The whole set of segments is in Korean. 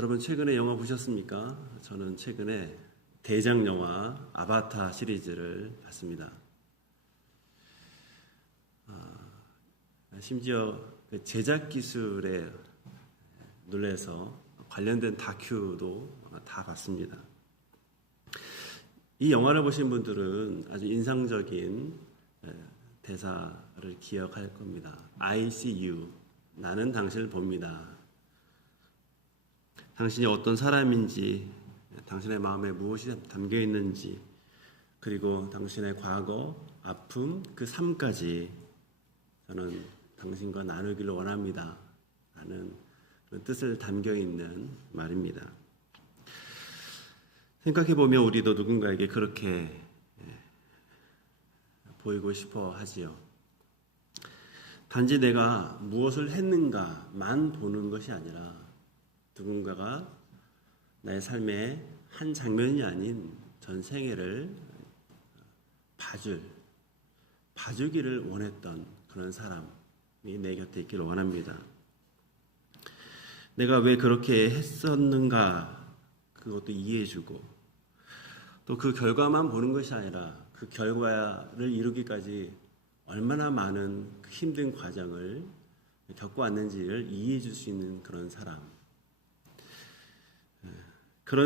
여러분 최근에 영화 보셨습니까? 저는 최근에 대작 영화 아바타 시리즈를 봤습니다. 심지어 그 제작 기술에 놀라서 관련된 다큐도 다 봤습니다. 이 영화를 보신 분들은 아주 인상적인 대사를 기억할 겁니다. I see you. 나는 당신을 봅니다. 당신이 어떤 사람인지, 당신의 마음에 무엇이 담겨 있는지, 그리고 당신의 과거, 아픔, 그 삶까지 저는 당신과 나누기를 원합니다. 라는 그런 뜻을 담겨 있는 말입니다. 생각해보면 우리도 누군가에게 그렇게 보이고 싶어 하지요. 단지 내가 무엇을 했는가만 보는 것이 아니라 누군가가 나의 삶의 한 장면이 아닌 전 생애를 봐주기를 원했던 그런 사람이 내 곁에 있기를 원합니다. 내가 왜 그렇게 했었는가 그것도 이해해주고 또 그 결과만 보는 것이 아니라 그 결과를 이루기까지 얼마나 많은 그 힘든 과정을 겪어왔는지를 이해해줄 수 있는 그런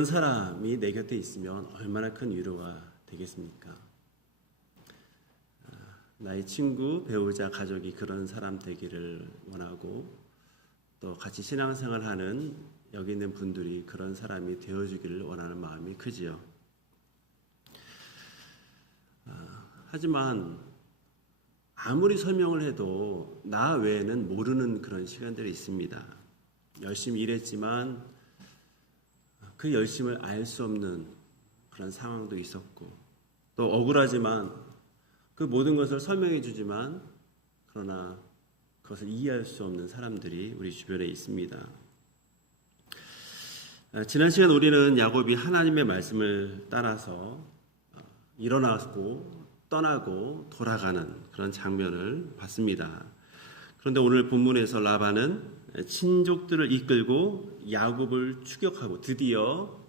사람이 내 곁에 있으면 얼마나 큰 위로가 되겠습니까? 나의 친구, 배우자, 가족이 그런 사람 되기를 원하고 또 같이 신앙생활하는 여기 있는 분들이 그런 사람이 되어주기를 원하는 마음이 크지요. 하지만 아무리 설명을 해도 나 외에는 모르는 그런 시간들이 있습니다. 열심히 일했지만 그 열심을 알 수 없는 그런 상황도 있었고 또 억울하지만 그 모든 것을 설명해 주지만 그러나 그것을 이해할 수 없는 사람들이 우리 주변에 있습니다. 지난 시간 우리는 야곱이 하나님의 말씀을 따라서 일어나고 떠나고 돌아가는 그런 장면을 봤습니다. 그런데 오늘 본문에서 라반은 친족들을 이끌고 야곱을 추격하고 드디어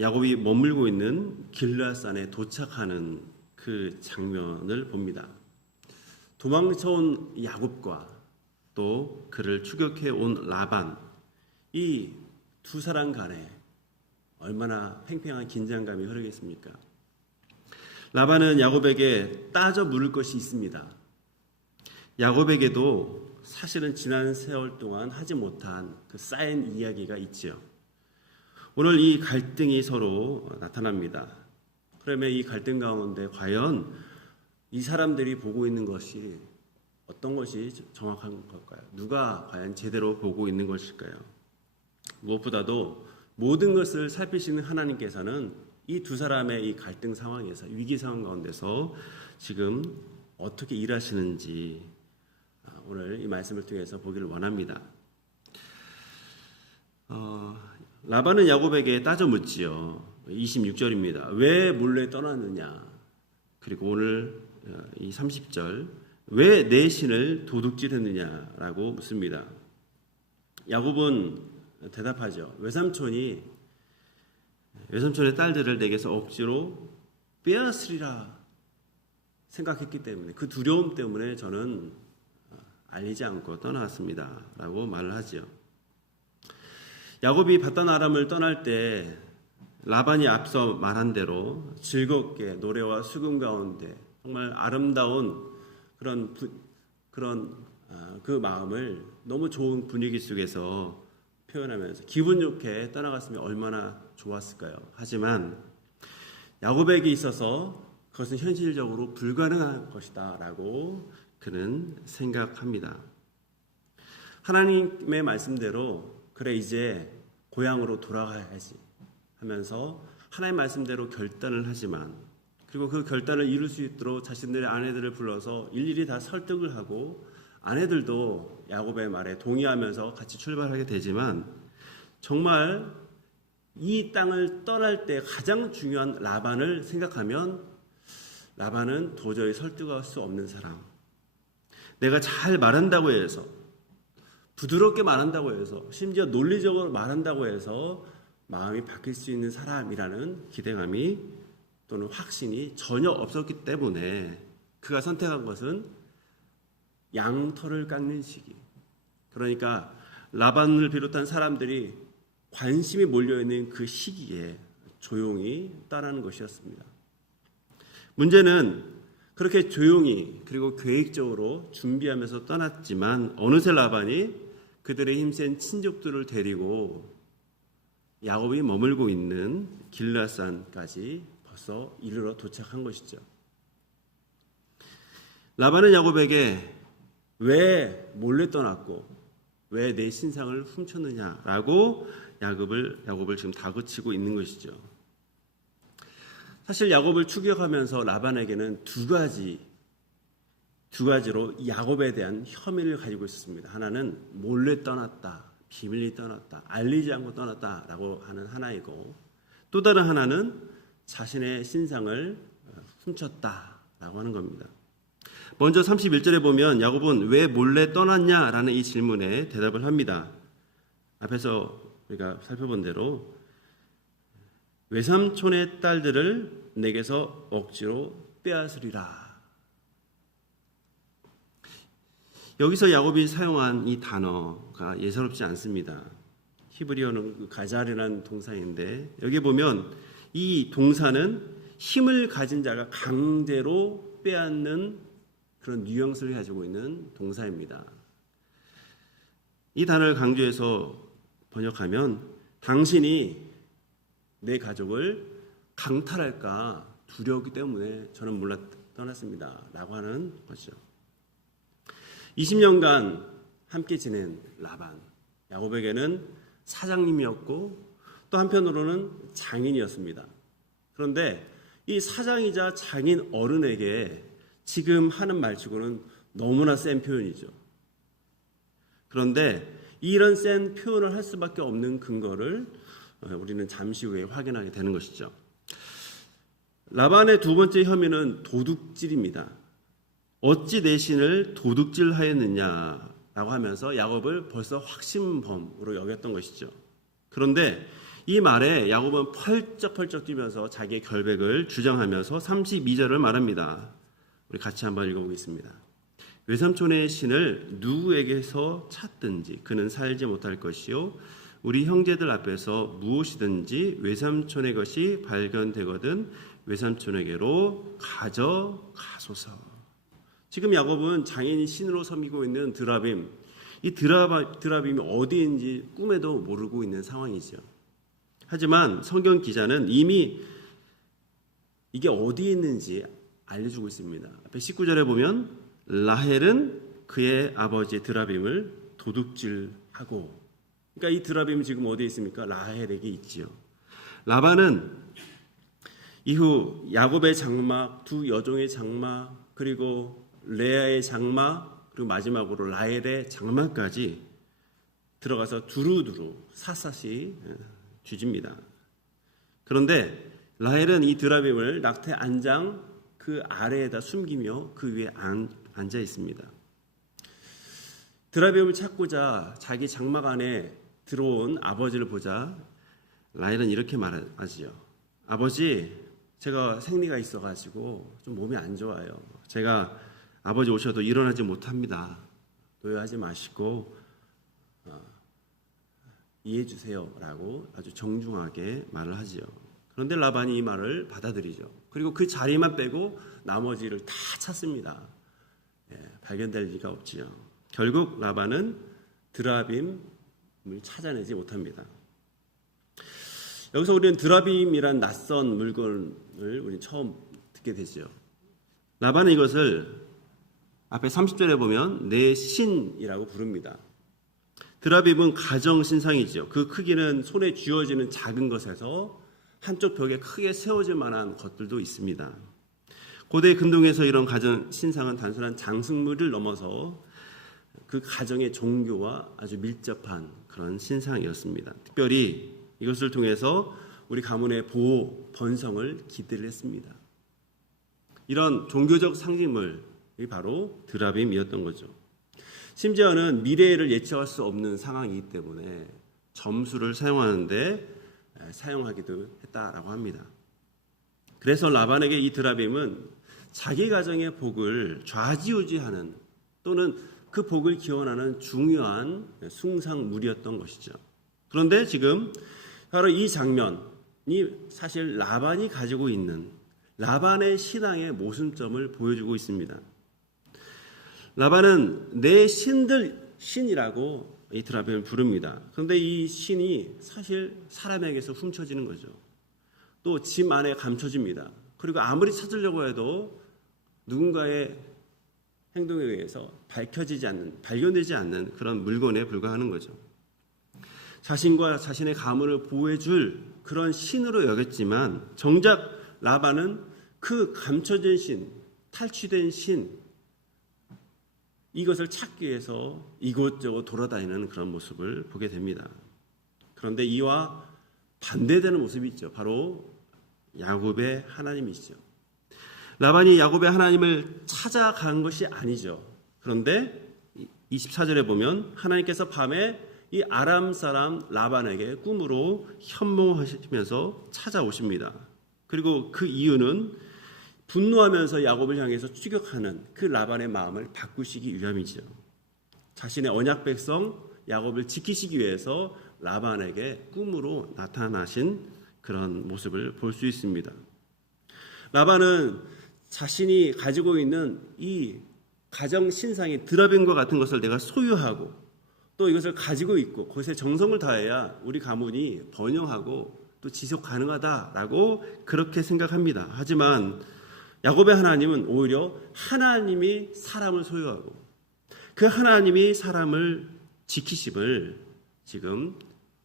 야곱이 머물고 있는 길르앗산에 도착하는 그 장면을 봅니다. 도망쳐온 야곱과 또 그를 추격해 온 라반, 이 두 사람 간에 얼마나 팽팽한 긴장감이 흐르겠습니까? 라반은 야곱에게 따져 물을 것이 있습니다. 야곱에게도 사실은 지난 세월 동안 하지 못한 그 쌓인 이야기가 있지요. 오늘 이 갈등이 서로 나타납니다. 그러면 이 갈등 가운데 과연 이 사람들이 보고 있는 것이 어떤 것이 정확한 걸까요? 누가 과연 제대로 보고 있는 것일까요? 무엇보다도 모든 것을 살피시는 하나님께서는 이 두 사람의 이 갈등 상황에서 위기 상황 가운데서 지금 어떻게 일하시는지 오늘 이 말씀을 통해서 보기를 원합니다. 라반은 야곱에게 따져 묻지요. 26절입니다. 왜 몰래 떠났느냐? 그리고 오늘 이 30절 왜 내 신을 도둑질했느냐라고 묻습니다. 야곱은 대답하죠. 외삼촌의 딸들을 내게서 억지로 빼앗으리라 생각했기 때문에 그 두려움 때문에 저는 알리지 않고 떠나왔습니다 라고 말을 하죠. 야곱이 바단 아람을 떠날 때 라반이 앞서 말한 대로 즐겁게 노래와 수금 가운데 정말 아름다운 그런 그 마음을 너무 좋은 분위기 속에서 표현하면서 기분 좋게 떠나갔으면 얼마나 좋았을까요? 하지만 야곱에게 있어서 그것은 현실적으로 불가능한 것이다 라고 그는 생각합니다. 하나님의 말씀대로 그래 이제 고향으로 돌아가야지 하면서 하나님의 말씀대로 결단을 하지만 그리고 그 결단을 이룰 수 있도록 자신들의 아내들을 불러서 일일이 다 설득을 하고 아내들도 야곱의 말에 동의하면서 같이 출발하게 되지만 정말 이 땅을 떠날 때 가장 중요한 라반을 생각하면 라반은 도저히 설득할 수 없는 사람, 내가 잘 말한다고 해서 부드럽게 말한다고 해서, 심지어 논리적으로 말한다고 해서 마음이 바뀔 수 있는 사람이라는 기대감이 또는 확신이 전혀 없었기 때문에 그가 선택한 것은 양털을 깎는 시기. 그러니까 라반을 비롯한 사람들이 관심이 몰려있는 그 시기에 조용히 떠나는 것이었습니다. 문제는 그렇게 조용히 그리고 계획적으로 준비하면서 떠났지만 어느새 라반이 그들의 힘센 친족들을 데리고 야곱이 머물고 있는 길라산까지 벌써 이르러 도착한 것이죠. 라반은 야곱에게 왜 몰래 떠났고 왜 내 신상을 훔쳤느냐라고 야곱을 지금 다그치고 있는 것이죠. 사실 야곱을 추격하면서 라반에게는 두 가지로 야곱에 대한 혐의를 가지고 있었습니다. 하나는 몰래 떠났다, 비밀리 떠났다, 알리지 않고 떠났다라고 하는 하나이고, 또 다른 하나는 자신의 신상을 훔쳤다라고 하는 겁니다. 먼저 31절에 보면 야곱은 왜 몰래 떠났냐라는 이 질문에 대답을 합니다. 앞에서 우리가 살펴본 대로 외삼촌의 딸들을 내게서 억지로 빼앗으리라. 여기서 야곱이 사용한 이 단어가 예사롭지 않습니다. 히브리어는 가잘이라는 동사인데 여기 보면 이 동사는 힘을 가진 자가 강제로 빼앗는 그런 뉘앙스를 가지고 있는 동사입니다. 이 단어를 강조해서 번역하면 당신이 내 가족을 강탈할까 두려웠기 때문에 저는 몰래 떠났습니다 라고 하는 거죠. 20년간 함께 지낸 라반, 야곱에게는 사장님이었고 또 한편으로는 장인이었습니다. 그런데 이 사장이자 장인 어른에게 지금 하는 말치고는 너무나 센 표현이죠. 그런데 이런 센 표현을 할 수밖에 없는 근거를 우리는 잠시 후에 확인하게 되는 것이죠. 라반의 두 번째 혐의는 도둑질입니다. 어찌 내 신을 도둑질하였느냐라고 하면서 야곱을 벌써 확신범으로 여겼던 것이죠. 그런데 이 말에 야곱은 펄쩍펄쩍 뛰면서 자기의 결백을 주장하면서 32절을 말합니다. 우리 같이 한번 읽어보겠습니다. 외삼촌의 신을 누구에게서 찾든지 그는 살지 못할 것이요 우리 형제들 앞에서 무엇이든지 외삼촌의 것이 발견되거든 외삼촌에게로 가져가소서. 지금 야곱은 장인이 신으로 섬기고 있는 드라빔, 이 드라빔이 어디인지 꿈에도 모르고 있는 상황이죠. 하지만 성경 기자는 이미 이게 어디에 있는지 알려주고 있습니다. 앞에 19절에 보면 라헬은 그의 아버지 드라빔을 도둑질하고, 그러니까 이 드라빔이 지금 어디에 있습니까? 라헬에게 있지요. 라반은 이후 야곱의 장막, 두 여종의 장막, 그리고 레아의 장막, 그리고 마지막으로 라헬의 장막까지 들어가서 두루두루 샅샅이 뒤집니다. 그런데 라헬은 이 드라빔을 낙태 안장 그 아래에다 숨기며 그 위에 앉아 있습니다. 드라빔을 찾고자 자기 장막 안에 들어온 아버지를 보자 라헬은 이렇게 말하지요. 아버지, 제가 생리가 있어가지고 좀 몸이 안 좋아요. 제가 아버지 오셔도 일어나지 못합니다. 노여하지 마시고 이해해 주세요 라고 아주 정중하게 말을 하지요. 그런데 라반이 이 말을 받아들이죠. 그리고 그 자리만 빼고 나머지를 다 찾습니다. 발견될 리가 없지요. 결국 라반은 드라빔을 찾아내지 못합니다. 여기서 우리는 드라빔이란 낯선 물건을 우리 처음 듣게 되죠. 라반은 이것을 앞에 30절에 보면 내 신이라고 부릅니다. 드라빔은 가정 신상이죠. 그 크기는 손에 쥐어지는 작은 것에서 한쪽 벽에 크게 세워질 만한 것들도 있습니다. 고대 근동에서 이런 가정 신상은 단순한 장식물을 넘어서 그 가정의 종교와 아주 밀접한 그런 신상이었습니다. 특별히 이것을 통해서 우리 가문의 보호, 번성을 기대를 했습니다. 이런 종교적 상징물이 바로 드라빔이었던 거죠. 심지어는 미래를 예측할 수 없는 상황이기 때문에 점수를 사용하는데 사용하기도 했다라고 합니다. 그래서 라반에게 이 드라빔은 자기 가정의 복을 좌지우지하는 또는 그 복을 기원하는 중요한 숭상물이었던 것이죠. 그런데 지금 바로 이 장면이 사실 라반이 가지고 있는 라반의 신앙의 모순점을 보여주고 있습니다. 라반은 내 신들 신이라고 이 드라빔을 부릅니다. 그런데 이 신이 사실 사람에게서 훔쳐지는 거죠. 또 짐 안에 감춰집니다. 그리고 아무리 찾으려고 해도 누군가의 행동에 의해서 발견되지 않는 그런 물건에 불과하는 거죠. 자신과 자신의 가문을 보호해줄 그런 신으로 여겼지만 정작 라반은 그 감춰진 신, 탈취된 신, 이것을 찾기 위해서 이곳저곳 돌아다니는 그런 모습을 보게 됩니다. 그런데 이와 반대되는 모습이 있죠. 바로 야곱의 하나님이시죠. 라반이 야곱의 하나님을 찾아간 것이 아니죠. 그런데 24절에 보면 하나님께서 밤에 이 아람 사람 라반에게 꿈으로 현몽하시면서 찾아오십니다. 그리고 그 이유는 분노하면서 야곱을 향해서 추격하는 그 라반의 마음을 바꾸시기 위함이죠. 자신의 언약 백성 야곱을 지키시기 위해서 라반에게 꿈으로 나타나신 그런 모습을 볼 수 있습니다. 라반은 자신이 가지고 있는 이 가정 신상의 드라빔과 같은 것을 내가 소유하고 또 이것을 가지고 있고 그것에 정성을 다해야 우리 가문이 번영하고 또 지속 가능하다라고 그렇게 생각합니다. 하지만 야곱의 하나님은 오히려 하나님이 사람을 소유하고 그 하나님이 사람을 지키심을 지금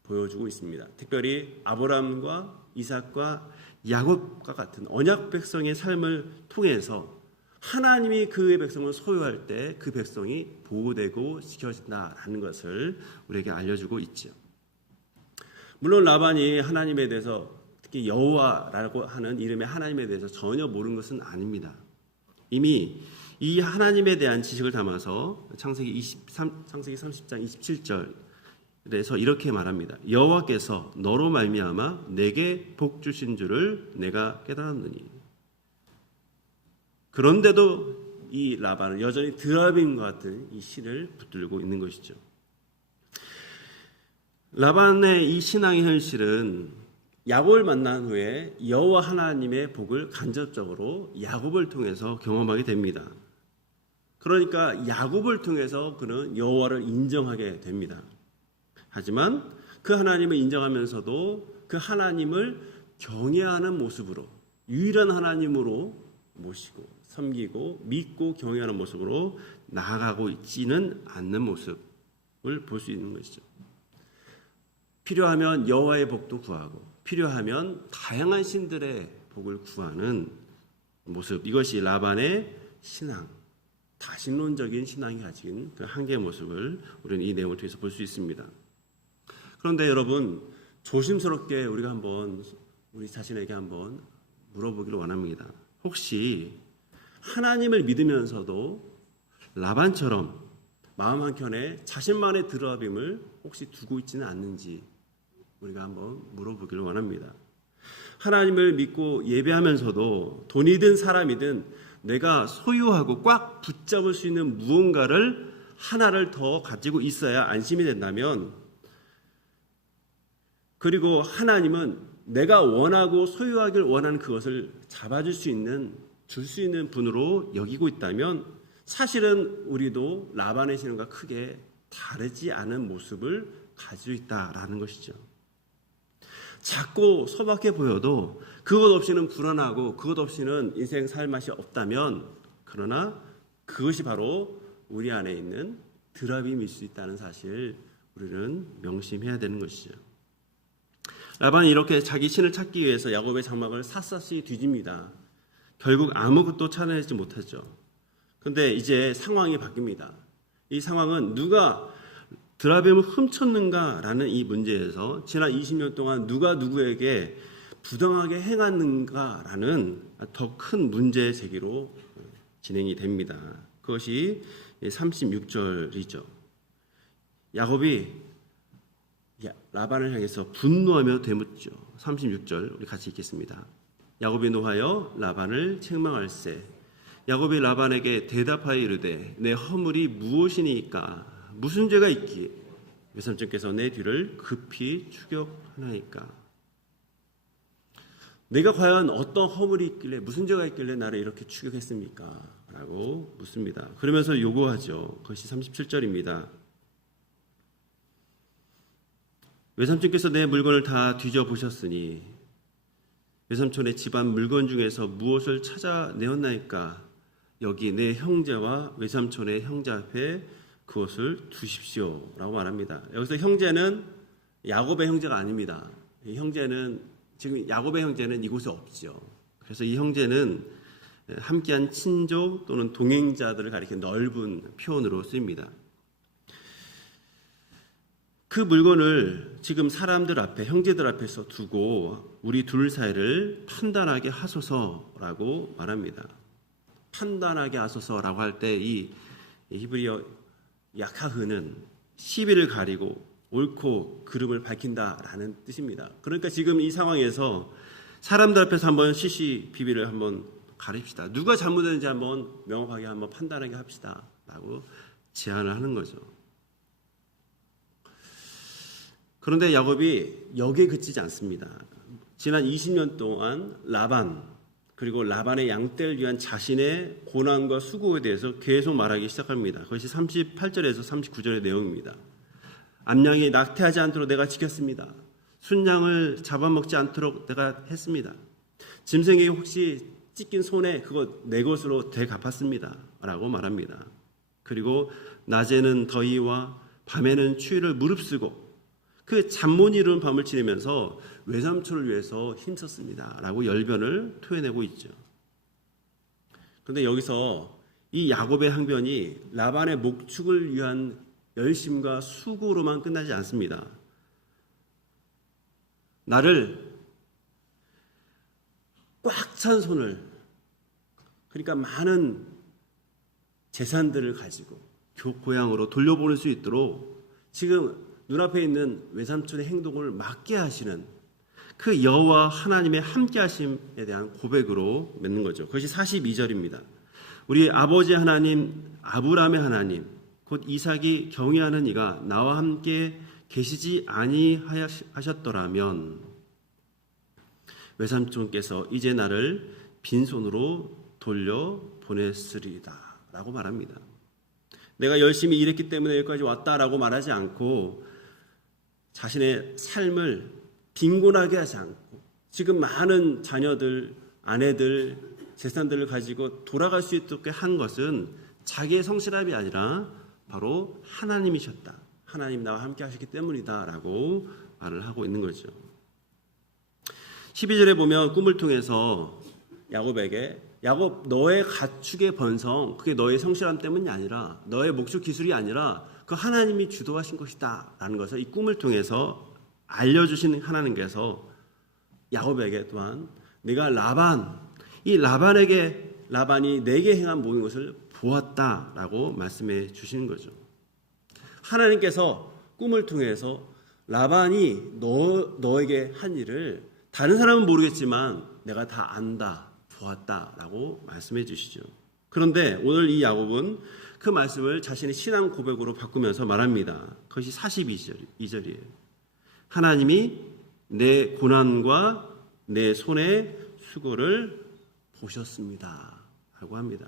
보여주고 있습니다. 특별히 아브라함과 이삭과 야곱과 같은 언약 백성의 삶을 통해서 하나님이 그의 백성을 소유할 때 그 백성이 보호되고 지켜진다라는 것을 우리에게 알려주고 있죠. 물론 라반이 하나님에 대해서 특히 여호와라고 하는 이름의 하나님에 대해서 전혀 모르는 것은 아닙니다. 이미 이 하나님에 대한 지식을 담아서 창세기 30장 27절에서 이렇게 말합니다. 여호와께서 너로 말미암아 내게 복 주신 줄을 내가 깨달았느니. 그런데도 이 라반은 여전히 드라빔과 같은 이 신을 붙들고 있는 것이죠. 라반의 이 신앙의 현실은 야곱을 만난 후에 여호와 하나님의 복을 간접적으로 야곱을 통해서 경험하게 됩니다. 그러니까 야곱을 통해서 그는 여호와를 인정하게 됩니다. 하지만 그 하나님을 인정하면서도 그 하나님을 경외하는 모습으로 유일한 하나님으로 모시고 섬기고 믿고 경외하는 모습으로 나아가고 있지는 않는 모습을 볼 수 있는 것이죠. 필요하면 여호와의 복도 구하고 필요하면 다양한 신들의 복을 구하는 모습, 이것이 라반의 신앙, 다신론적인 신앙이 가진 그 한계의 모습을 우리는 이 내용을 통해서 볼 수 있습니다. 그런데 여러분, 조심스럽게 우리가 한번 우리 자신에게 한번 물어보기를 원합니다. 혹시 하나님을 믿으면서도 라반처럼 마음 한켠에 자신만의 드라빔을 혹시 두고 있지는 않는지 우리가 한번 물어보기를 원합니다. 하나님을 믿고 예배하면서도 돈이든 사람이든 내가 소유하고 꽉 붙잡을 수 있는 무언가를 하나를 더 가지고 있어야 안심이 된다면, 그리고 하나님은 내가 원하고 소유하길 원하는 그것을 잡아줄 수 있는, 줄 수 있는 분으로 여기고 있다면 사실은 우리도 라반의 신앙과 크게 다르지 않은 모습을 가지고 있다라는 것이죠. 작고 소박해 보여도 그것 없이는 불안하고 그것 없이는 인생 살 맛이 없다면, 그러나 그것이 바로 우리 안에 있는 드라빔일 수 있다는 사실 우리는 명심해야 되는 것이죠. 라반이 이렇게 자기 신을 찾기 위해서 야곱의 장막을 샅샅이 뒤집니다. 결국 아무것도 찾아내지 못하죠. 그런데 이제 상황이 바뀝니다. 이 상황은 누가 드라빔을 훔쳤는가라는 이 문제에서 지난 20년 동안 누가 누구에게 부당하게 행했는가라는 더 큰 문제 제기로 진행이 됩니다. 그것이 36절이죠. 야곱이 라반을 향해서 분노하며 되묻죠. 36절 우리 같이 읽겠습니다. 야곱이 노하여 라반을 책망할세. 야곱이 라반에게 대답하여 이르되 내 허물이 무엇이니까 무슨 죄가 있기에 외삼촌께서 내 뒤를 급히 추격하나이까. 내가 과연 어떤 허물이 있길래 무슨 죄가 있길래 나를 이렇게 추격했습니까? 라고 묻습니다. 그러면서 요구하죠. 그것이 37절입니다. 외삼촌께서 내 물건을 다 뒤져보셨으니 외삼촌의 집안 물건 중에서 무엇을 찾아내었나이까. 여기 내 형제와 외삼촌의 형제 앞에 그것을 두십시오 라고 말합니다. 여기서 형제는 야곱의 형제가 아닙니다. 이 형제는 지금 야곱의 형제는 이곳에 없죠. 그래서 이 형제는 함께한 친족 또는 동행자들을 가리키는 넓은 표현으로 쓰입니다. 그 물건을 지금 사람들 앞에 형제들 앞에서 두고 우리 둘 사이를 판단하게 하소서라고 말합니다. 판단하게 하소서라고 할 때 이 히브리어 야카흐는 시비를 가리고 옳고 그름을 밝힌다라는 뜻입니다. 그러니까 지금 이 상황에서 사람들 앞에서 한번 시시비비를 한번 가립시다. 누가 잘못했는지 한번 명확하게 한번 판단하게 합시다라고 제안을 하는 거죠. 그런데 야곱이 여기에 그치지 않습니다. 지난 20년 동안 라반 그리고 라반의 양떼를 위한 자신의 고난과 수고에 대해서 계속 말하기 시작합니다. 그것이 38절에서 39절의 내용입니다. 암양이 낙태하지 않도록 내가 지켰습니다. 순양을 잡아먹지 않도록 내가 했습니다. 짐승에게 혹시 찢긴 손에 그거 내 것으로 되갚았습니다. 라고 말합니다. 그리고 낮에는 더위와 밤에는 추위를 무릅쓰고 그 잠 못 이루는 밤을 지내면서 외삼촌을 위해서 힘썼습니다. 라고 열변을 토해내고 있죠. 그런데 여기서 이 야곱의 항변이 라반의 목축을 위한 열심과 수고로만 끝나지 않습니다. 나를 꽉 찬 손을, 그러니까 많은 재산들을 가지고 고향으로 돌려보낼 수 있도록 지금 눈앞에 있는 외삼촌의 행동을 막게 하시는 그 여호와 하나님의 함께 하심에 대한 고백으로 맺는 거죠. 그것이 42절입니다. 우리 아버지 하나님 아브라함의 하나님 곧 이삭이 경외하는 이가 나와 함께 계시지 아니하셨더라면 외삼촌께서 이제 나를 빈손으로 돌려보냈으리다 라고 말합니다. 내가 열심히 일했기 때문에 여기까지 왔다라고 말하지 않고 자신의 삶을 빈곤하게 하지 않고 지금 많은 자녀들, 아내들, 재산들을 가지고 돌아갈 수 있게 한 것은 자기의 성실함이 아니라 바로 하나님이셨다. 하나님 나와 함께 하셨기 때문이다 라고 말을 하고 있는 거죠. 12절에 보면 꿈을 통해서 야곱에게 야곱 너의 가축의 번성 그게 너의 성실함 때문이 아니라 너의 목축 기술이 아니라 그 하나님이 주도하신 것이다 라는 것을 이 꿈을 통해서 알려주신 하나님께서 야곱에게 또한 네가 라반이 내게 행한 모든 것을 보았다라고 말씀해 주시는 거죠. 하나님께서 꿈을 통해서 라반이 너에게 한 일을 다른 사람은 모르겠지만 내가 다 안다, 보았다라고 말씀해 주시죠. 그런데 오늘 이 야곱은 그 말씀을 자신의 신앙 고백으로 바꾸면서 말합니다. 그것이 42절이에요. 하나님이 내 고난과 내 손의 수고를 보셨습니다. 라고 합니다.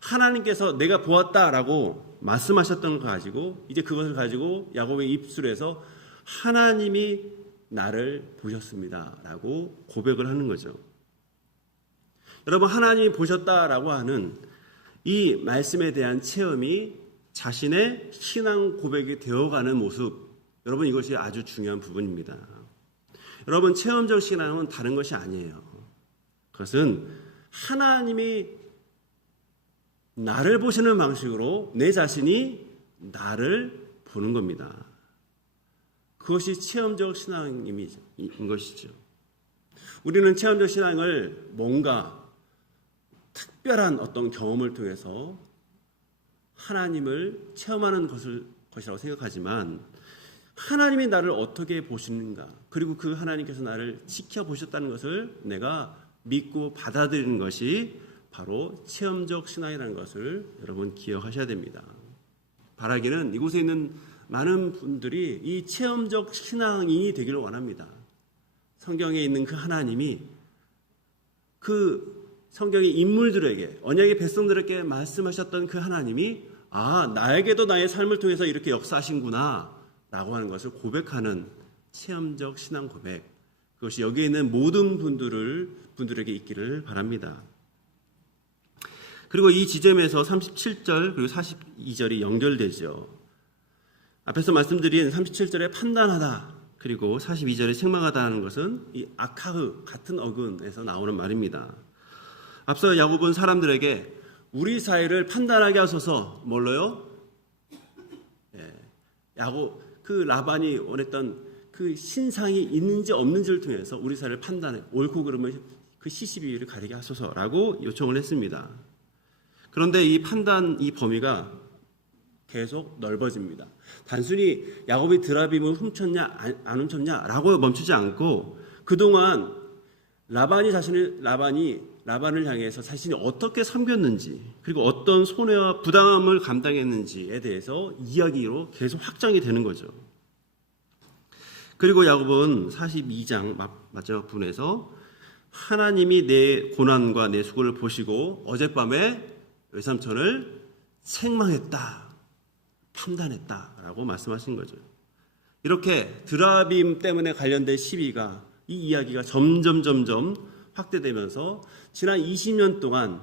하나님께서 내가 보았다라고 말씀하셨던 거 가지고 이제 그것을 가지고 야곱의 입술에서 하나님이 나를 보셨습니다. 라고 고백을 하는 거죠. 여러분 하나님이 보셨다라고 하는 이 말씀에 대한 체험이 자신의 신앙 고백이 되어가는 모습 여러분 이것이 아주 중요한 부분입니다. 여러분 체험적 신앙은 다른 것이 아니에요. 그것은 하나님이 나를 보시는 방식으로 내 자신이 나를 보는 겁니다. 그것이 체험적 신앙인 것이죠. 우리는 체험적 신앙을 뭔가 특별한 어떤 경험을 통해서 하나님을 체험하는 것이라고 생각하지만 하나님이 나를 어떻게 보시는가, 그리고 그 하나님께서 나를 지켜보셨다는 것을 내가 믿고 받아들이는 것이 바로 체험적 신앙이라는 것을 여러분 기억하셔야 됩니다. 바라기는 이곳에 있는 많은 분들이 이 체험적 신앙인이 되기를 원합니다. 성경에 있는 그 하나님이 그 성경의 인물들에게, 언약의 백성들에게 말씀하셨던 그 하나님이 나에게도 나의 삶을 통해서 이렇게 역사하신구나 라고 하는 것을 고백하는 체험적 신앙 고백, 그것이 여기에 있는 모든 분들에게 있기를 바랍니다. 그리고 이 지점에서 37절 그리고 42절이 연결되죠. 앞에서 말씀드린 37절에 판단하다 그리고 42절에 책망하다 하는 것은 이 아카흐 같은 어근에서 나오는 말입니다. 앞서 야곱은 사람들에게 우리 사이를 판단하게 하소서, 뭘로요? 야곱, 그 라반이 원했던 그 신상이 있는지 없는지를 통해서 우리 사이를 판단해, 옳고 그름을 그 시시비를 가리게 하소서라고 요청을 했습니다. 그런데 이 판단, 이 범위가 계속 넓어집니다. 단순히 야곱이 드라빔을 훔쳤냐 안 훔쳤냐라고 멈추지 않고 그동안 라반을 향해서 자신이 어떻게 섬겼는지, 그리고 어떤 손해와 부담을 감당했는지에 대해서 이야기로 계속 확장이 되는 거죠. 그리고 야곱은 42장 마지막 부분에서 하나님이 내 고난과 내 수고를 보시고 어젯밤에 외삼촌을 책망했다, 판단했다라고 말씀하신 거죠. 이렇게 드라빔 때문에 관련된 시비가, 이 이야기가 점점 확대되면서 지난 20년 동안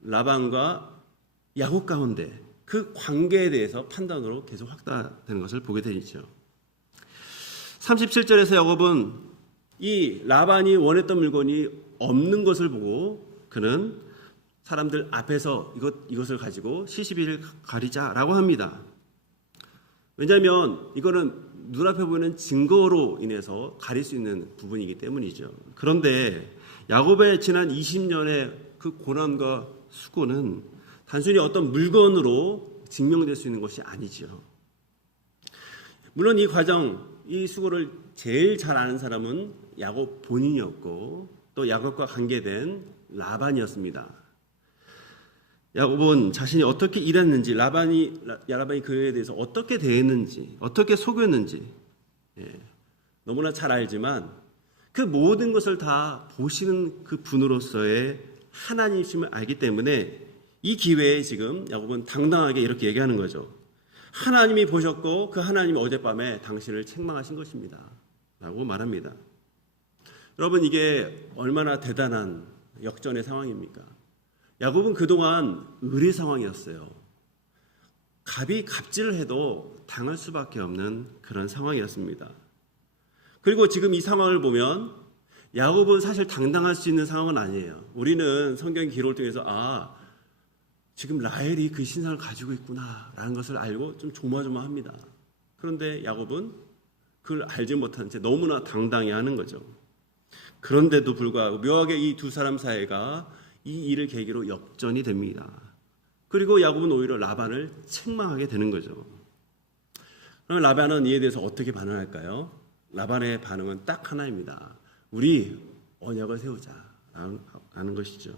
라반과 야곱 가운데 그 관계에 대해서 판단으로 계속 확대되는 것을 보게 되죠. 37절에서 야곱은 이 라반이 원했던 물건이 없는 것을 보고 그는 사람들 앞에서 이것을 가지고 시시비를 가리자라고 합니다. 왜냐하면 이거는 눈앞에 보이는 증거로 인해서 가릴 수 있는 부분이기 때문이죠. 그런데 야곱의 지난 20년의 그 고난과 수고는 단순히 어떤 물건으로 증명될 수 있는 것이 아니죠. 물론 이 과정, 이 수고를 제일 잘 아는 사람은 야곱 본인이었고 또 야곱과 관계된 라반이었습니다. 야곱은 자신이 어떻게 일했는지, 라반이 그에 대해서 어떻게 대했는지, 어떻게 속였는지 너무나 잘 알지만 그 모든 것을 다 보시는 그 분으로서의 하나님이심을 알기 때문에 이 기회에 지금 야곱은 당당하게 이렇게 얘기하는 거죠. 하나님이 보셨고 그 하나님이 어젯밤에 당신을 책망하신 것입니다 라고 말합니다. 여러분, 이게 얼마나 대단한 역전의 상황입니까? 야곱은 그동안 의뢰 상황이었어요. 갑이 갑질을 해도 당할 수밖에 없는 그런 상황이었습니다. 그리고 지금 이 상황을 보면 야곱은 사실 당당할 수 있는 상황은 아니에요. 우리는 성경 기록을 통해서 지금 라헬이 그 신상을 가지고 있구나라는 것을 알고 좀 조마조마합니다. 그런데 야곱은 그걸 알지 못한 채 너무나 당당해하는 거죠. 그런데도 불구하고 묘하게 이 두 사람 사이가 이 일을 계기로 역전이 됩니다. 그리고 야곱은 오히려 라반을 책망하게 되는 거죠. 그러면 라반은 이에 대해서 어떻게 반응할까요? 라반의 반응은 딱 하나입니다. 우리 언약을 세우자라는 것이죠.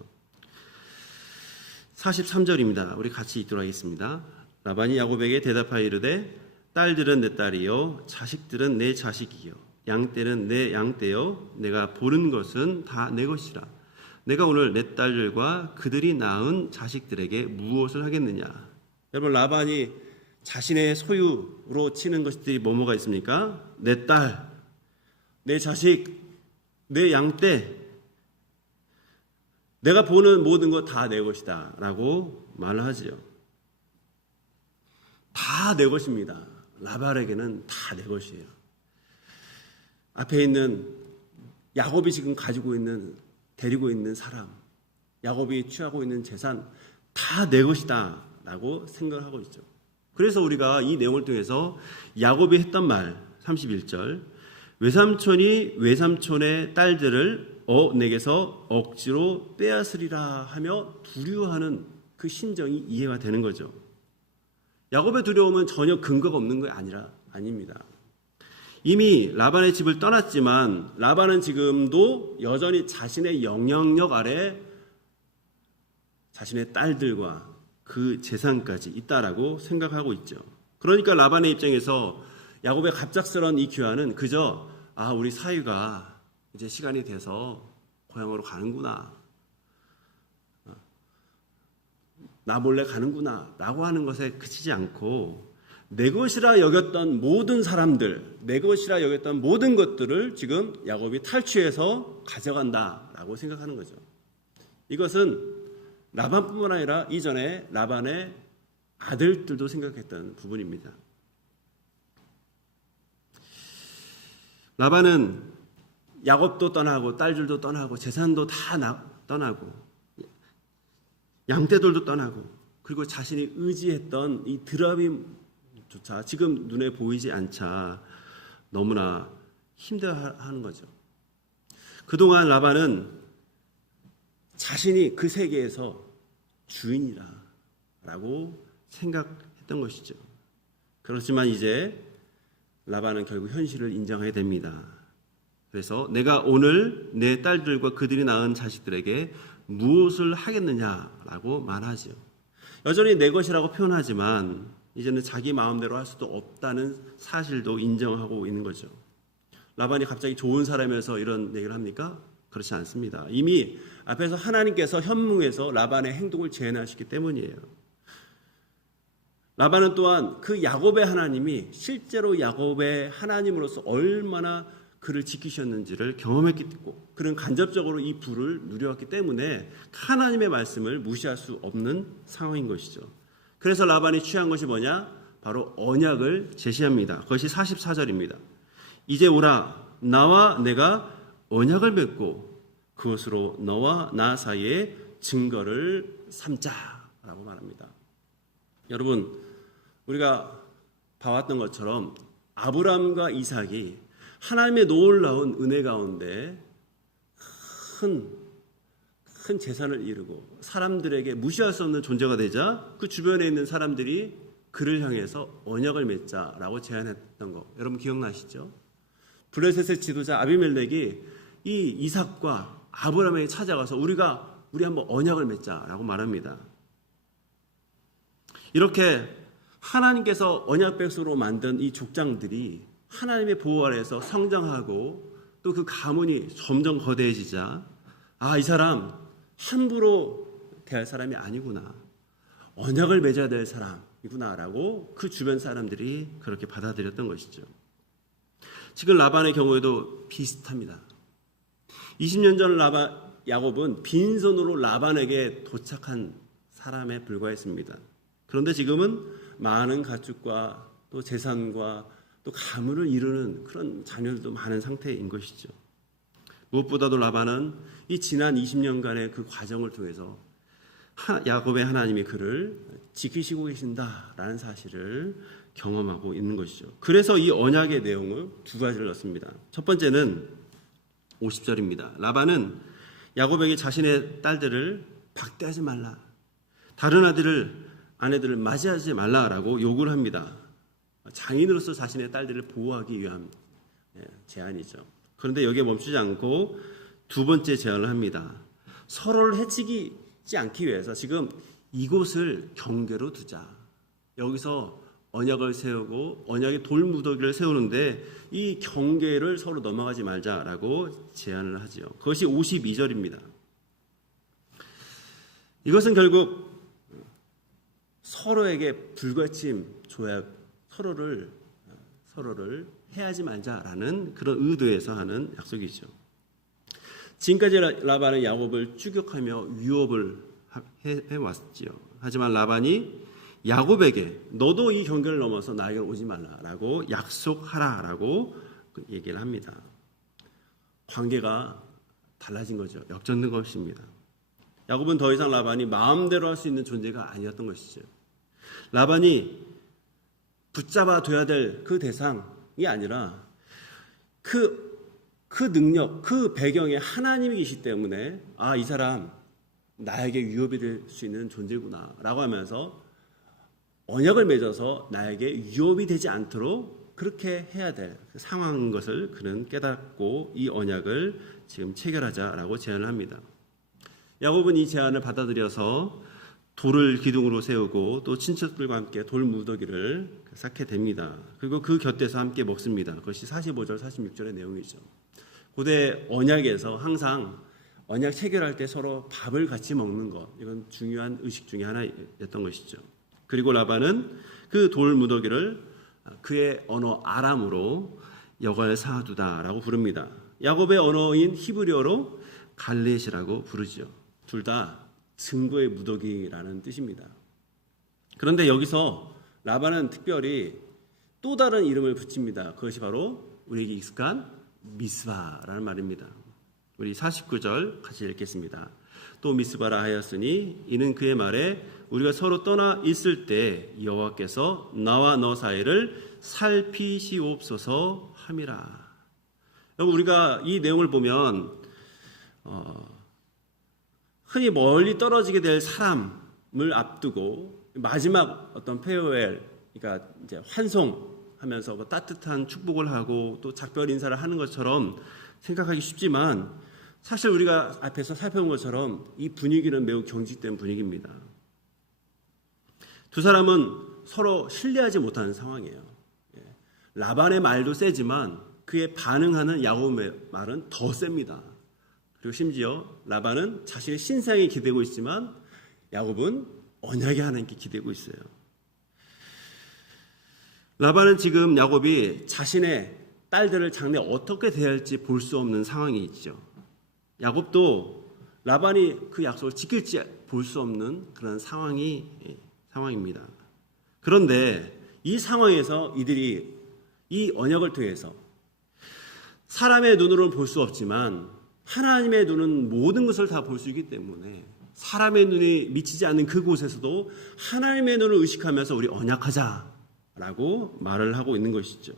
43절입니다. 우리 같이 읽도록 하겠습니다. 라반이 야곱에게 대답하여 이르되 딸들은 내 딸이요 자식들은 내 자식이요 양떼는 내 양떼요 내가 보는 것은 다 내 것이라. 내가 오늘 내 딸들과 그들이 낳은 자식들에게 무엇을 하겠느냐. 여러분, 라반이 자신의 소유로 치는 것들이 뭐가 있습니까? 내 딸, 내 자식, 내 양떼, 내가 보는 모든 것 다 내 것이다 라고 말을 하지요. 다 내 것입니다. 라반에게는 다 내 것이에요. 앞에 있는 야곱이 지금 데리고 있는 사람, 야곱이 취하고 있는 재산 다 내 것이다 라고 생각을 하고 있죠. 그래서 우리가 이 내용을 통해서 야곱이 했던 말 31절, 외삼촌이 외삼촌의 딸들을 내게서 억지로 빼앗으리라 하며 두려워하는 그 심정이 이해가 되는 거죠. 야곱의 두려움은 전혀 근거가 없는 게 아닙니다. 이미 라반의 집을 떠났지만 라반은 지금도 여전히 자신의 영향력 아래 자신의 딸들과 그 재산까지 있다라고 생각하고 있죠. 그러니까 라반의 입장에서 야곱의 갑작스러운 이 귀환은 그저 우리 사위가 이제 시간이 돼서 고향으로 가는구나, 나 몰래 가는구나 라고 하는 것에 그치지 않고 내 것이라 여겼던 모든 사람들, 내 것이라 여겼던 모든 것들을 지금 야곱이 탈취해서 가져간다라고 생각하는 거죠. 이것은 라반뿐만 아니라 이전에 라반의 아들들도 생각했던 부분입니다. 라반은 야곱도 떠나고 딸들도 떠나고 재산도 다 떠나고 양떼들도 떠나고 그리고 자신이 의지했던 이 드라빔조차 지금 눈에 보이지 않자 너무나 힘들어하는 거죠. 그동안 라반은 자신이 그 세계에서 주인이라고 생각했던 것이죠. 그렇지만 이제 라반은 결국 현실을 인정하게 됩니다. 그래서 내가 오늘 내 딸들과 그들이 낳은 자식들에게 무엇을 하겠느냐라고 말하죠. 여전히 내 것이라고 표현하지만 이제는 자기 마음대로 할 수도 없다는 사실도 인정하고 있는 거죠. 라반이 갑자기 좋은 사람이어서 이런 얘기를 합니까? 그렇지 않습니다. 이미 앞에서 하나님께서 현몽에서 라반의 행동을 제한하시기 때문이에요. 라반은 또한 그 야곱의 하나님이 실제로 야곱의 하나님으로서 얼마나 그를 지키셨는지를 경험했고 그는 간접적으로 이 부를 누려왔기 때문에 하나님의 말씀을 무시할 수 없는 상황인 것이죠. 그래서 라반이 취한 것이 뭐냐? 바로 언약을 제시합니다. 그것이 44절입니다. 이제 오라, 나와 내가 언약을 맺고 그것으로 너와 나 사이에 증거를 삼자라고 말합니다. 여러분, 우리가 봐왔던 것처럼 아브라함과 이삭이 하나님의 놀라운 은혜 가운데 큰 재산을 이루고 사람들에게 무시할 수 없는 존재가 되자 그 주변에 있는 사람들이 그를 향해서 언약을 맺자라고 제안했던 거 여러분 기억나시죠? 블레셋의 지도자 아비멜렉이 이 이삭과 아브라함에게 찾아가서 우리 한번 언약을 맺자라고 말합니다. 이렇게 하나님께서 언약 백성으로 만든 이 족장들이 하나님의 보호 아래에서 성장하고 또 그 가문이 점점 거대해지자 이 사람 함부로 대할 사람이 아니구나, 언약을 맺어야 될 사람이구나라고 그 주변 사람들이 그렇게 받아들였던 것이죠. 지금 라반의 경우에도 비슷합니다. 20년 전 야곱은 빈손으로 라반에게 도착한 사람에 불과했습니다. 그런데 지금은 많은 가축과 또 재산과 또 가문을 이루는 그런 자녀들도 많은 상태인 것이죠. 무엇보다도 라반은 이 지난 20년간의 그 과정을 통해서 야곱의 하나님이 그를 지키시고 계신다라는 사실을 경험하고 있는 것이죠. 그래서 이 언약의 내용을 두 가지를 넣습니다. 첫 번째는 50절입니다. 라반은 야곱에게 자신의 딸들을 박대하지 말라, 다른 아내들을 맞이하지 말라라고 요구를 합니다. 장인으로서 자신의 딸들을 보호하기 위한 제안이죠. 그런데 여기에 멈추지 않고 두 번째 제안을 합니다. 서로를 해치지 않기 위해서 지금 이곳을 경계로 두자. 여기서 언약을 세우고 언약의 돌무더기를 세우는데 이 경계를 서로 넘어가지 말자라고 제안을 하지요. 그것이 52절입니다. 이것은 결국 서로에게 불거침 조약, 서로를 해하지 말자라는 그런 의도에서 하는 약속이죠. 지금까지 라반은 야곱을 추격하며 유업을 해왔지요. 하지만 라반이 야곱에게 너도 이 경계를 넘어서 나에게 오지 말라라고 약속하라라고 얘기를 합니다. 관계가 달라진 거죠. 역전된 것입니다. 야곱은 더 이상 라반이 마음대로 할 수 있는 존재가 아니었던 것이죠. 라반이 붙잡아 둬야 될 그 대상이 아니라 그 능력, 그 배경에 하나님이 계시기 때문에 이 사람 나에게 위협이 될 수 있는 존재구나 라고 하면서 언약을 맺어서 나에게 위협이 되지 않도록 그렇게 해야 될 상황인 것을 그는 깨닫고 이 언약을 지금 체결하자라고 제안을 합니다. 야곱은 이 제안을 받아들여서 돌을 기둥으로 세우고 또 친척들과 함께 돌 무더기를 쌓게 됩니다. 그리고 그 곁에서 함께 먹습니다. 그것이 45절 46절의 내용이죠. 고대 언약에서 항상 언약 체결할 때 서로 밥을 같이 먹는 것, 이건 중요한 의식 중에 하나였던 것이죠. 그리고 라반은 그 돌 무더기를 그의 언어 아람으로 여갈 사두다라고 부릅니다. 야곱의 언어인 히브리어로 갈렛이라고 부르죠. 둘 다 증거의 무더기라는 뜻입니다. 그런데 여기서 라반은 특별히 또 다른 이름을 붙입니다. 그것이 바로 우리에게 익숙한 미스바라는 말입니다. 우리 49절 같이 읽겠습니다. 또 미스바라 하였으니 이는 그의 말에 우리가 서로 떠나 있을 때 여호와께서 나와 너 사이를 살피시옵소서 함이라. 여러분, 우리가 이 내용을 보면 흔히 멀리 떨어지게 될 사람을 앞두고 마지막 어떤 페어웰, 그러니까 이제 환송하면서 뭐 따뜻한 축복을 하고 또 작별 인사를 하는 것처럼 생각하기 쉽지만 사실 우리가 앞에서 살펴본 것처럼 이 분위기는 매우 경직된 분위기입니다. 두 사람은 서로 신뢰하지 못하는 상황이에요. 라반의 말도 세지만 그에 반응하는 야곱의 말은 더 셉니다. 그리고 심지어 라반은 자신의 신상에 기대고 있지만 야곱은 언약의 하나님께 기대고 있어요. 라반은 지금 야곱이 자신의 딸들을 장래 어떻게 대할지 볼 수 없는 상황이 있죠. 야곱도 라반이 그 약속을 지킬지 볼 수 없는 그런 상황입니다. 그런데 이 상황에서 이들이 이 언약을 통해서 사람의 눈으로는 볼 수 없지만 하나님의 눈은 모든 것을 다 볼 수 있기 때문에 사람의 눈이 미치지 않는 그곳에서도 하나님의 눈을 의식하면서 우리 언약하자라고 말을 하고 있는 것이죠.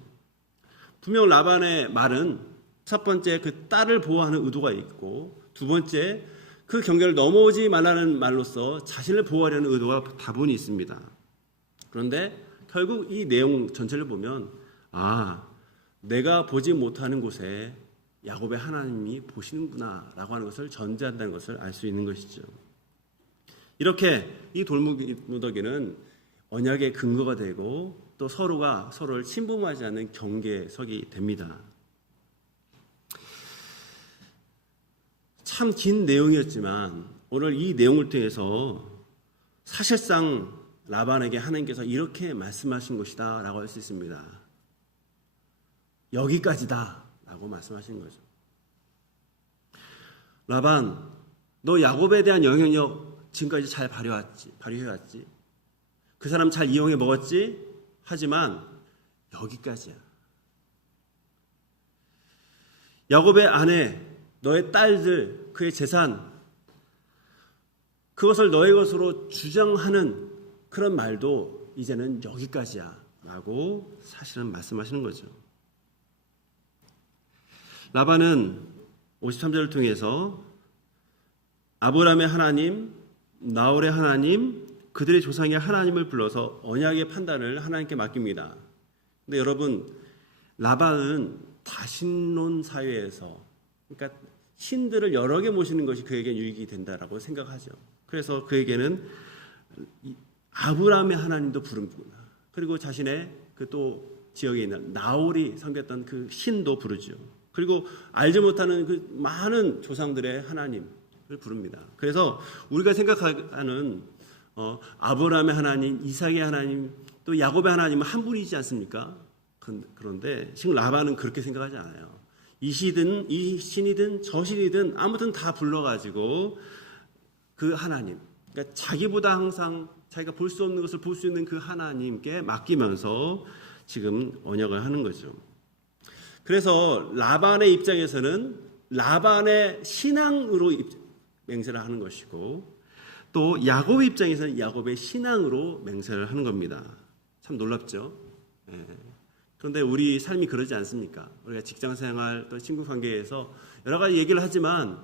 분명 라반의 말은 첫 번째 그 딸을 보호하는 의도가 있고 두 번째 그 경계를 넘어오지 말라는 말로써 자신을 보호하려는 의도가 다분히 있습니다. 그런데 결국 이 내용 전체를 보면 내가 보지 못하는 곳에 야곱의 하나님이 보시는구나 라고 하는 것을 전제한다는 것을 알 수 있는 것이죠. 이렇게 이 돌무더기는 언약의 근거가 되고 또 서로가 서로를 침범하지 않는 경계석이 됩니다. 참 긴 내용이었지만 오늘 이 내용을 통해서 사실상 라반에게 하나님께서 이렇게 말씀하신 것이다 라고 할 수 있습니다. 여기까지다 라고 말씀하시는 거죠. 라반, 너 야곱에 대한 영향력 지금까지 잘 발휘해왔지. 그 사람 잘 이용해 먹었지. 하지만 여기까지야. 야곱의 아내, 너의 딸들, 그의 재산, 그것을 너의 것으로 주장하는 그런 말도 이제는 여기까지야 라고 사실은 말씀하시는 거죠. 라반은 53절을 통해서 아브라함의 하나님, 나홀의 하나님, 그들의 조상의 하나님을 불러서 언약의 판단을 하나님께 맡깁니다. 근데 여러분, 라반은 다신론 사회에서, 그러니까 신들을 여러 개 모시는 것이 그에게 유익이 된다라고 생각하죠. 그래서 그에게는 아브라함의 하나님도 부르구나. 그리고 자신의 그 또 지역에 있는 나홀이 섬겼던 그 신도 부르죠. 그리고 알지 못하는 그 많은 조상들의 하나님을 부릅니다. 그래서 우리가 생각하는 아브라함의 하나님, 이삭의 하나님, 또 야곱의 하나님은 한 분이지 않습니까? 그런데 지금 라반은 그렇게 생각하지 않아요. 이 신이든 저 신이든 아무튼 다 불러가지고 그 하나님, 그러니까 자기보다 항상 자기가 볼 수 없는 것을 볼 수 있는 그 하나님께 맡기면서 지금 언약을 하는 거죠. 그래서 라반의 입장에서는 라반의 신앙으로 맹세를 하는 것이고 또 야곱의 입장에서는 야곱의 신앙으로 맹세를 하는 겁니다. 참 놀랍죠? 그런데 우리 삶이 그러지 않습니까? 우리가 직장생활 또 친구관계에서 여러 가지 얘기를 하지만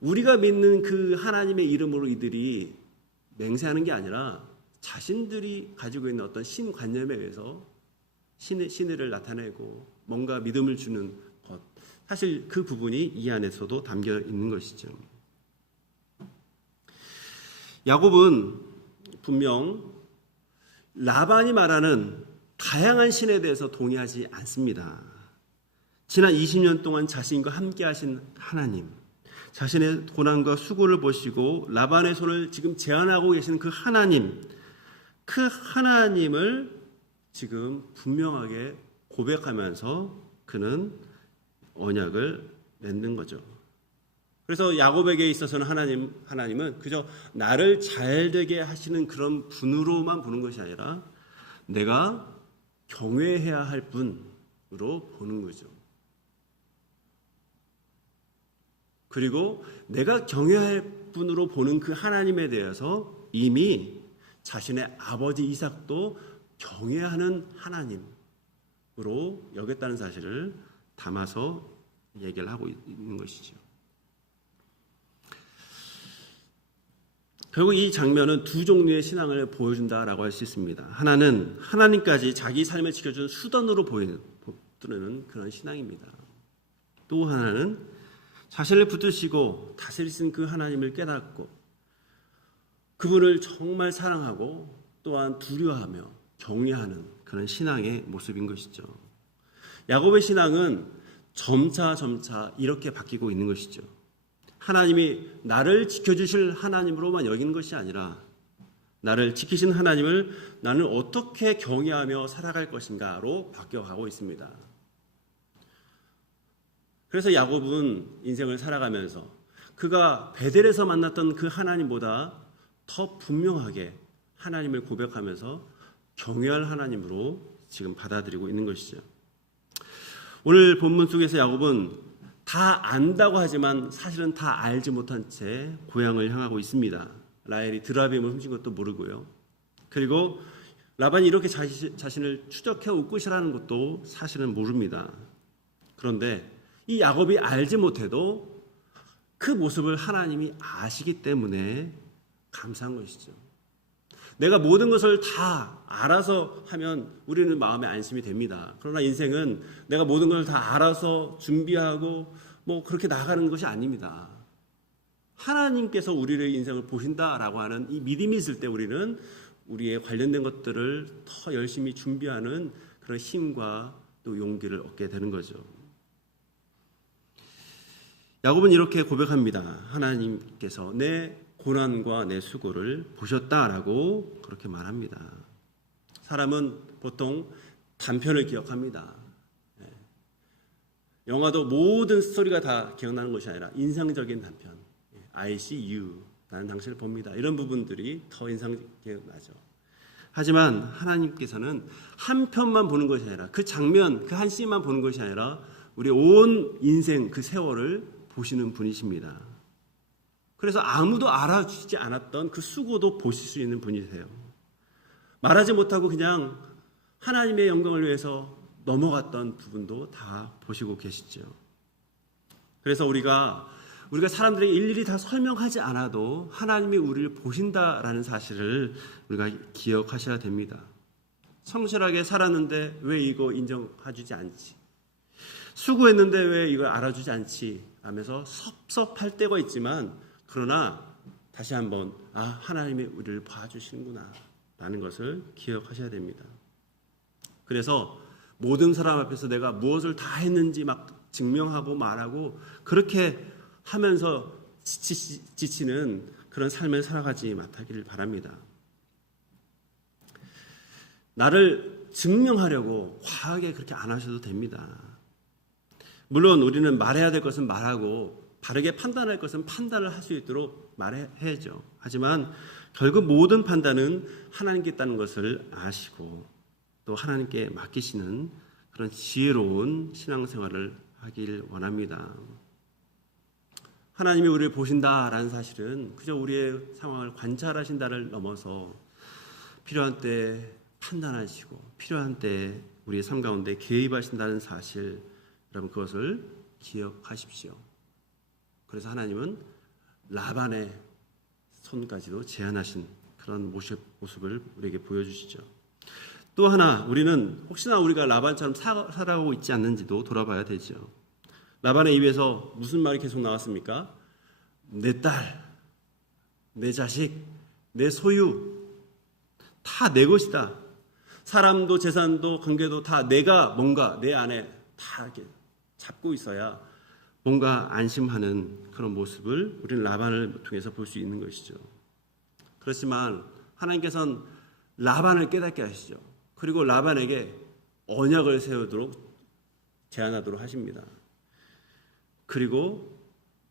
우리가 믿는 그 하나님의 이름으로 이들이 맹세하는 게 아니라 자신들이 가지고 있는 어떤 신관념에 의해서 신의를 나타내고 뭔가 믿음을 주는 것, 사실 그 부분이 이 안에서도 담겨 있는 것이죠. 야곱은 분명 라반이 말하는 다양한 신에 대해서 동의하지 않습니다. 지난 20년 동안 자신과 함께 하신 하나님, 자신의 고난과 수고를 보시고 라반의 손을 지금 제한하고 계시는 그 하나님을 지금 분명하게 고백하면서 그는 언약을 맺는 거죠. 그래서 야곱에게 있어서는 하나님은 그저 나를 잘되게 하시는 그런 분으로만 보는 것이 아니라 내가 경외해야 할 분으로 보는 거죠. 그리고 내가 경외할 분으로 보는 그 하나님에 대해서 이미 자신의 아버지 이삭도 경외하는 하나님으로 여겼다는 사실을 담아서 얘기를 하고 있는 것이죠. 결국 이 장면은 두 종류의 신앙을 보여준다라고 할 수 있습니다. 하나는 하나님까지 자기 삶을 지켜주는 수단으로 보이는 그런 신앙입니다. 또 하나는 자신을 붙드시고 다스리신 그 하나님을 깨닫고 그분을 정말 사랑하고 또한 두려워하며 경외하는 그런 신앙의 모습인 것이죠. 야곱의 신앙은 점차 이렇게 바뀌고 있는 것이죠. 하나님이 나를 지켜주실 하나님으로만 여기는 것이 아니라 나를 지키신 하나님을 나는 어떻게 경외하며 살아갈 것인가로 바뀌어가고 있습니다. 그래서 야곱은 인생을 살아가면서 그가 베델에서 만났던 그 하나님보다 더 분명하게 하나님을 고백하면서 경외할 하나님으로 지금 받아들이고 있는 것이죠. 오늘 본문 속에서 야곱은 다 안다고 하지만 사실은 다 알지 못한 채 고향을 향하고 있습니다. 라헬이 드라빔을 훔친 것도 모르고요. 그리고 라반이 이렇게 자신을 추적해 올 것이라는 것도 사실은 모릅니다. 그런데 이 야곱이 알지 못해도 그 모습을 하나님이 아시기 때문에 감사한 것이죠. 내가 모든 것을 다 알아서 하면 우리는 마음에 안심이 됩니다. 그러나 인생은 내가 모든 것을 다 알아서 준비하고 그렇게 나가는 것이 아닙니다. 하나님께서 우리의 인생을 보신다라고 하는 이 믿음이 있을 때 우리는 우리의 관련된 것들을 더 열심히 준비하는 그런 힘과 또 용기를 얻게 되는 거죠. 야곱은 이렇게 고백합니다. 하나님께서 내 고난과 내 수고를 보셨다라고 그렇게 말합니다. 사람은 보통 단편을 기억합니다. 영화도 모든 스토리가 다 기억나는 것이 아니라 인상적인 단편, I see you, 나는 당신을 봅니다. 이런 부분들이 더 인상 기억나죠. 하지만 하나님께서는 한 편만 보는 것이 아니라 그 장면, 그 한 씬만 보는 것이 아니라 우리 온 인생 그 세월을 보시는 분이십니다. 그래서 아무도 알아주지 않았던 그 수고도 보실 수 있는 분이세요. 말하지 못하고 그냥 하나님의 영광을 위해서 넘어갔던 부분도 다 보시고 계시죠. 그래서 우리가 사람들에게 일일이 다 설명하지 않아도 하나님이 우리를 보신다라는 사실을 우리가 기억하셔야 됩니다. 성실하게 살았는데 왜 이거 인정해주지 않지? 수고했는데 왜 이걸 알아주지 않지? 하면서 섭섭할 때가 있지만 그러나 다시 한번 하나님이 우리를 봐주시는구나 라는 것을 기억하셔야 됩니다. 그래서 모든 사람 앞에서 내가 무엇을 다 했는지 막 증명하고 말하고 그렇게 하면서 지치는 그런 삶을 살아가지 못하기를 바랍니다. 나를 증명하려고 과하게 그렇게 안 하셔도 됩니다. 물론 우리는 말해야 될 것은 말하고 바르게 판단할 것은 판단을 할 수 있도록 말해야죠. 하지만 결국 모든 판단은 하나님께 있다는 것을 아시고 또 하나님께 맡기시는 그런 지혜로운 신앙생활을 하길 원합니다. 하나님이 우리를 보신다라는 사실은 그저 우리의 상황을 관찰하신다를 넘어서 필요한 때 판단하시고 필요한 때 우리의 삶 가운데 개입하신다는 사실, 여러분 그것을 기억하십시오. 그래서 하나님은 라반의 손까지도 제한하신 그런 모습을 우리에게 보여주시죠. 또 하나, 우리는 혹시나 우리가 라반처럼 살아가고 있지 않는지도 돌아봐야 되죠. 라반의 입에서 무슨 말이 계속 나왔습니까? 내 딸, 내 자식, 내 소유 다 내 것이다. 사람도 재산도 관계도 다 내가 뭔가 내 안에 다 이렇게 잡고 있어야 뭔가 안심하는 그런 모습을 우리는 라반을 통해서 볼 수 있는 것이죠. 그렇지만 하나님께서는 라반을 깨닫게 하시죠. 그리고 라반에게 언약을 세우도록 제안하도록 하십니다. 그리고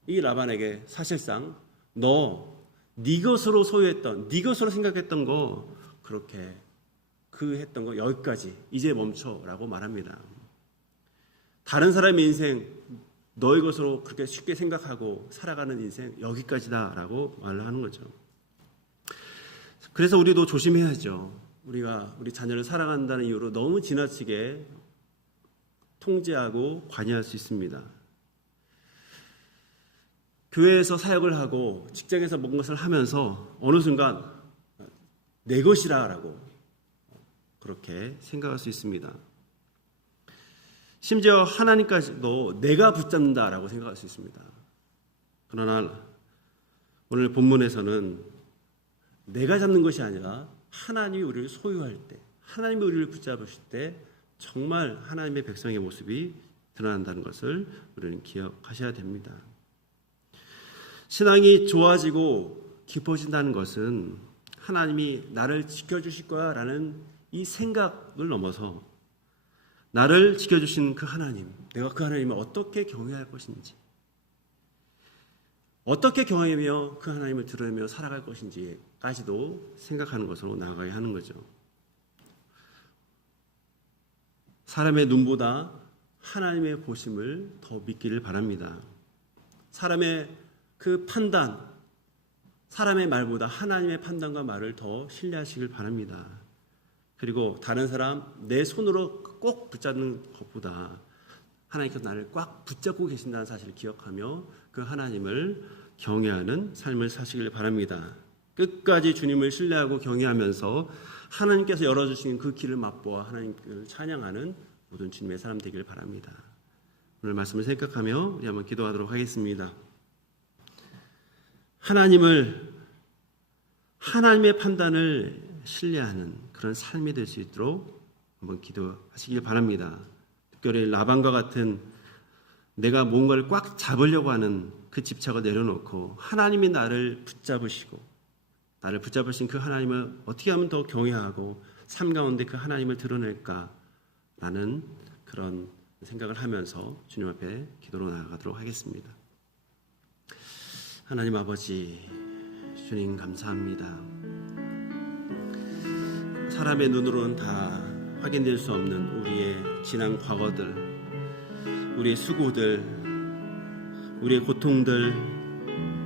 이 라반에게 사실상 네 것으로 소유했던, 네 것으로 생각했던 거 그렇게 그 했던 거 여기까지 이제 멈춰라고 말합니다. 다른 사람의 인생 너의 것으로 그렇게 쉽게 생각하고 살아가는 인생 여기까지다라고 말을 하는 거죠. 그래서 우리도 조심해야죠. 우리가 우리 자녀를 사랑한다는 이유로 너무 지나치게 통제하고 관여할 수 있습니다. 교회에서 사역을 하고 직장에서 뭔 것을 하면서 어느 순간 내 것이라고 그렇게 생각할 수 있습니다. 심지어 하나님까지도 내가 붙잡는다라고 생각할 수 있습니다. 그러나 오늘 본문에서는 내가 잡는 것이 아니라 하나님이 우리를 소유할 때, 하나님이 우리를 붙잡으실 때 정말 하나님의 백성의 모습이 드러난다는 것을 우리는 기억하셔야 됩니다. 신앙이 좋아지고 깊어진다는 것은 하나님이 나를 지켜주실 거야 라는 이 생각을 넘어서 나를 지켜주신 그 하나님, 내가 그 하나님을 어떻게 경외할 것인지, 어떻게 경외하며 그 하나님을 드러내며 살아갈 것인지까지도 생각하는 것으로 나아가야 하는 거죠. 사람의 눈보다 하나님의 보심을 더 믿기를 바랍니다. 사람의 그 판단, 사람의 말보다 하나님의 판단과 말을 더 신뢰하시길 바랍니다. 그리고 다른 사람 내 손으로 꼭 붙잡는 것보다 하나님께서 나를 꽉 붙잡고 계신다는 사실을 기억하며 그 하나님을 경외하는 삶을 사시길 바랍니다. 끝까지 주님을 신뢰하고 경외하면서 하나님께서 열어주신 그 길을 맛보아 하나님을 찬양하는 모든 주님의 사람 되기를 바랍니다. 오늘 말씀을 생각하며 우리 한번 기도하도록 하겠습니다. 하나님의 판단을 신뢰하는 그런 삶이 될 수 있도록 한번 기도하시길 바랍니다. 특별히 라반과 같은 내가 뭔가를 꽉 잡으려고 하는 그 집착을 내려놓고 하나님이 나를 붙잡으시고 나를 붙잡으신 그 하나님을 어떻게 하면 더 경외하고 삶 가운데 그 하나님을 드러낼까라는 그런 생각을 하면서 주님 앞에 기도로 나아가도록 하겠습니다. 하나님 아버지, 주님 감사합니다. 사람의 눈으로는 다 확인될 수 없는 우리의 지난 과거들, 우리의 수고들, 우리의 고통들,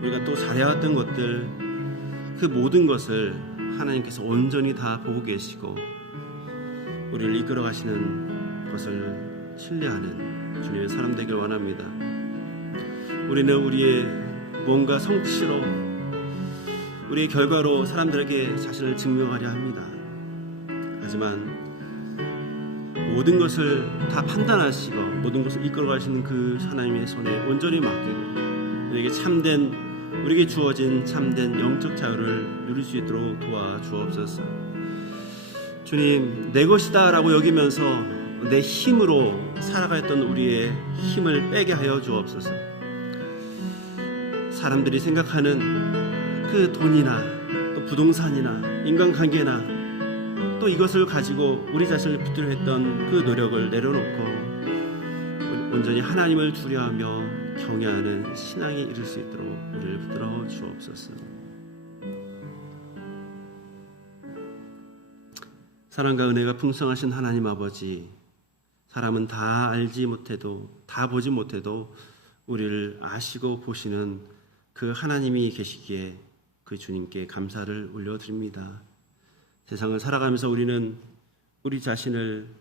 우리가 또 잘해왔던 것들, 그 모든 것을 하나님께서 온전히 다 보고 계시고 우리를 이끌어 가시는 것을 신뢰하는 주님의 사람 되길 원합니다. 우리는 우리의 뭔가 성취로, 우리의 결과로 사람들에게 자신을 증명하려 합니다. 하지만 모든 것을 다 판단하시고 모든 것을 이끌어 가시는 그 하나님의 손에 온전히 맡기고 우리에게 주어진 참된 영적 자유를 누릴 수 있도록 도와주옵소서. 주님, 내 것이다 라고 여기면서 내 힘으로 살아갔던 우리의 힘을 빼게 하여 주옵소서. 사람들이 생각하는 그 돈이나 또 부동산이나 인간관계나 또 이것을 가지고 우리 자신을 붙들려 했던 그 노력을 내려놓고 온전히 하나님을 두려워하며 경외하는 신앙이 이룰 수 있도록 우리를 붙들어 주옵소서. 사랑과 은혜가 풍성하신 하나님 아버지, 사람은 다 알지 못해도 다 보지 못해도 우리를 아시고 보시는 그 하나님이 계시기에 그 주님께 감사를 올려드립니다. 세상을 살아가면서 우리는 우리 자신을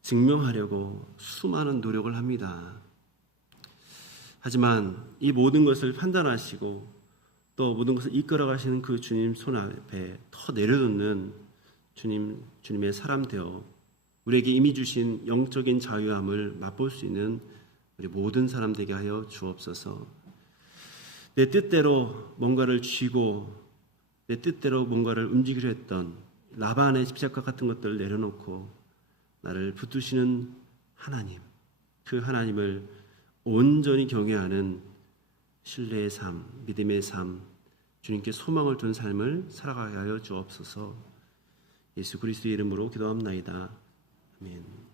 증명하려고 수많은 노력을 합니다. 하지만 이 모든 것을 판단하시고 또 모든 것을 이끌어 가시는 그 주님 손 앞에 더 내려놓는 주님의 사람 되어 우리에게 이미 주신 영적인 자유함을 맛볼 수 있는 우리 모든 사람 되게 하여 주옵소서. 내 뜻대로 뭔가를 쥐고 내 뜻대로 뭔가를 움직이려 했던 라반의 십자가 같은 것들을 내려놓고 나를 붙드시는 하나님, 그 하나님을 온전히 경외하는 신뢰의 삶, 믿음의 삶, 주님께 소망을 둔 삶을 살아가게 하여 주옵소서. 예수 그리스도의 이름으로 기도합나이다. 아멘.